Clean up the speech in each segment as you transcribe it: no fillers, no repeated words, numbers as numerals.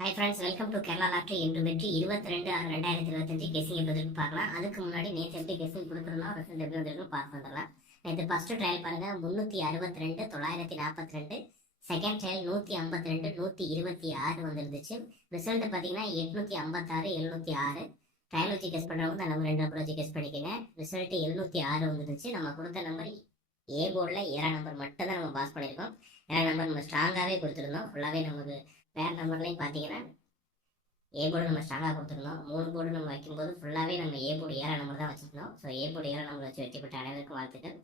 Hi friends, welcome to Kerala lottery. இன்று வெற்றி 22/6/2025 guessing எப்படி இருக்குன்னு பார்க்கலாம். அதுக்கு முன்னாடி நேற்று எப்படி கெஸிங் கொடுத்துருந்தோம், ரிசல்ட் எப்படி வந்திருக்குன்னு பார்த்து வந்துடலாம். நேற்று ஃபர்ஸ்ட் ட்ரையல் பாருங்க, 362 942. செகண்ட் ட்ரையல் 152 126 வந்துருந்துச்சு. ரிசல்ட் பார்த்தீங்கன்னா 856 706. ட்ரையல் வச்சு கெஸ் பண்ணுறவங்க நம்ம 2 நம்பர் வச்சு கெஸ் பண்ணிக்கோங்க. ரிசல்ட் 706 வந்துருச்சு. நம்ம கொடுத்த நம்பர் ஏ போர்டில் 7 நம்பர் மட்டும் தான் நம்ம பாஸ் பண்ணியிருக்கோம். 7 நம்பர் நம்ம ஸ்ட்ராங்காகவே கொடுத்துருந்தோம். ஃபுல்லாகவே நமக்கு பேர் நம்பர்லையும் பார்த்தீங்கன்னா ஏ போர்டு நம்ம ஸ்ட்ராங்காக கொடுத்துருந்தோம். 3 போர்டு நம்ம வைக்கும்போது ஃபுல்லாகவே நம்ம ஏ போர்டு 7 நம்பர் தான் வச்சுருந்தோம். ஸோ ஏ போர்டு 7 நம்பர் வச்சு வெற்றி பெற்ற அனைவருக்கும் வாழ்த்துக்கள்.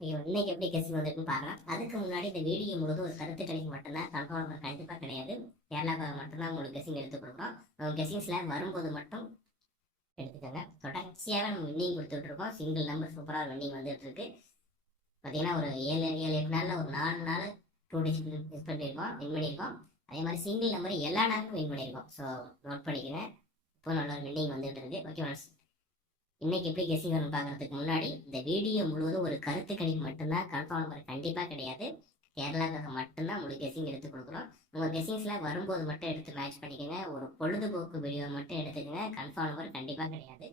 இன்னைக்கு எப்படி கெஸிங் வந்திருக்குன்னு பார்க்கலாம். அதுக்கு முன்னாடி இந்த வீடியோ முழுவதும் ஒரு கருத்து கணிப்பு மட்டும்தான், கன்ஃபார்ம் நம்பர் கண்டிப்பாக கிடையாது. கேரளாவுக்காக மட்டும்தான் உங்களுக்கு கெஸிங் எடுத்து கொடுக்குறோம். கெஸிங்ஸில் வரும்போது மட்டும் எடுத்துக்கோங்க. தொடர்ச்சியாக நம்ம வின்னிங் கொடுத்துட்ருக்கோம். சிங்கிள் நம்பர் சூப்பராக வின்னிங் வந்துட்டு இருக்கு. பார்த்தீங்கன்னா ஒரு 7-8 நாளில் ஒரு 4 நாள் 2 டிஜிட் மிஸ் பண்ணியிருக்கோம், வின் பண்ணியிருக்கோம். அதே மாதிரி சிங்கிள் நம்பர் எல்லா நாளுக்கும் வின் பண்ணியிருக்கோம். ஸோ நோட் பண்ணிக்கிறேன். இப்போ நல்ல ஒரு வின்னிங் வந்துட்டு இருக்கு. ஓகே ஃப்ரெண்ட்ஸ், இன்னைக்கு எப்படி கெஸிங் வரும்னு பார்க்கறதுக்கு முன்னாடி இந்த வீடியோ முழுவதும் ஒரு கருத்து கணிப்பு மட்டும்தான், கன்ஃபார்ம் நம்பர் கண்டிப்பாக கிடையாது. கேரளாவுக்காக மட்டும்தான் உங்களுக்கு கெஸிங் எடுத்து கொடுக்குறோம். உங்கள் கெஸிங்ஸில் வரும்போது மட்டும் எடுத்து மேட்ச் பண்ணிக்கோங்க. ஒரு பொழுதுபோக்கு வீடியோ மட்டும் எடுத்துக்கோங்க. கன்ஃபார்ம் நம்பர் கண்டிப்பாக கிடையாது.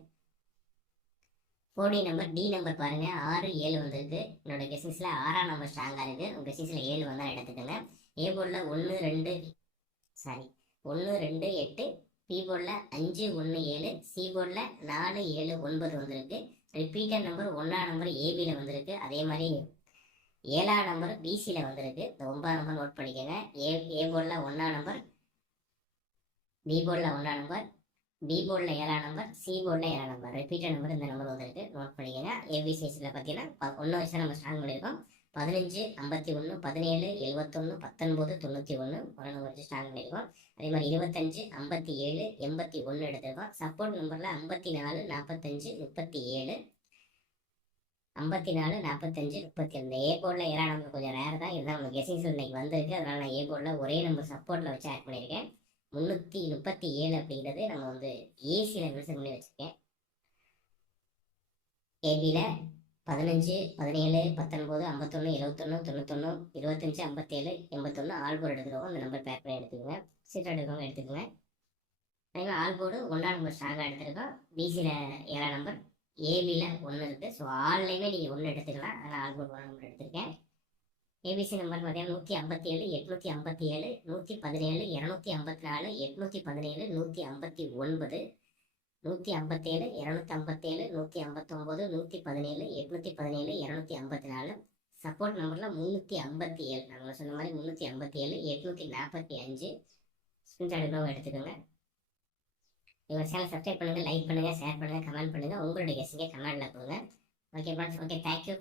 4D நம்பர் டி நம்பர் பாருங்க, 6 7 வந்திருக்கு. என்னோட கெஸிங்ஸில் 6ஆம் நம்பர் ஸ்ட்ராங்காக இருக்குது. உங்கள் கெஸிங்ஸில் 7 வந்தால் எடுத்துக்கோங்க. ஏ போர்டில் 1 2 8, பி போர்டில் 5 1 7, சி போர்டில் 4 7 9 வந்திருக்கு. ரிப்பீட்டர் நம்பர் 1ஆம் நம்பர் ஏபியில் வந்திருக்கு. அதே மாதிரி 7ஆம் நம்பர் பிசியில் வந்திருக்கு. இந்த 9ஆம் நம்பர் நோட் பண்ணிக்கோங்க. ஏ போர்டில் 1ஆம் நம்பர், பி போர்டில் 1ஆம் நம்பர், பி போர்டில் 7ஆம் நம்பர், சி போர்டில் 7ஆம் நம்பர். ரிப்பீட்டர் நம்பர் இந்த நம்பர் வந்திருக்கு. நோட் பண்ணிக்கோங்க. ஏபிசிஎஸ்சில் பார்த்தீங்கன்னா 1 வச்சு நம்ம ஸ்ட்ராங் பண்ணியிருக்கோம். 15 51 17 71 19 91 ஒரு நம்பர் வச்சு ஸ்ட்ராங் பண்ணியிருக்கோம். அதே மாதிரி 25 57 81 எடுத்திருக்கோம். சப்போர்ட் நம்பரில் 54 45 37, 54 45 32. ஏ போர்டில் 7ஆம் நம்பர் கொஞ்சம் ரேர் தான், இதுதான் நம்ம கெஸிங்ஸில் இன்னைக்கு வந்திருக்கு. அதனால் நான் ஏ போர்டில் ஒரே நம்பர் சப்போர்ட்டில் வச்சு ஆட் பண்ணியிருக்கேன். 337 அப்படிங்கிறது நம்ம ஏசியில் மென்ஷன் பண்ணி வச்சுருக்கேன். ஏபியில் 15 17 19 51 21 91 25 57 81 ஆல் போர்டு எடுத்துருவோம். அந்த நம்பர் பேக் பண்ணி எடுத்துக்கோங்க. சீட் எடுக்கிறவங்க எடுத்துக்கோங்க. அதே மாதிரி ஆல் போர்டு 1ஆம் நம்பர் ஸ்ட்ராங்காக எடுத்துருக்கோம். பிசியில் 7ஆம் நம்பர், ஏபியில் 1 இருக்குது. ஸோ ஆல்லையுமே நீங்கள் 1 எடுத்துக்கலாம். அதனால் ஆல் போர்டு 1 நம்பர் எடுத்திருக்கேன். ஏபிசி நம்பர் பார்த்தீங்கன்னா 157 857 117 254 817 159 157 257 159 117 817 254. சப்போர்ட் நம்பரில் 357, நாங்கள் சொன்ன மாதிரி 357 845. ஸ்கிரீன்ஷாட் எடுத்துக்கோங்க. எங்கள் சேனல் சப்ஸ்கிரைப் பண்ணுங்கள், லைக் பண்ணுங்கள், ஷேர் பண்ணுங்கள், கமெண்ட் பண்ணுங்கள். உங்களுடைய கெஸிங்கை கமெண்ட்டில் கொடுங்க. Okay friends, okay, thank you.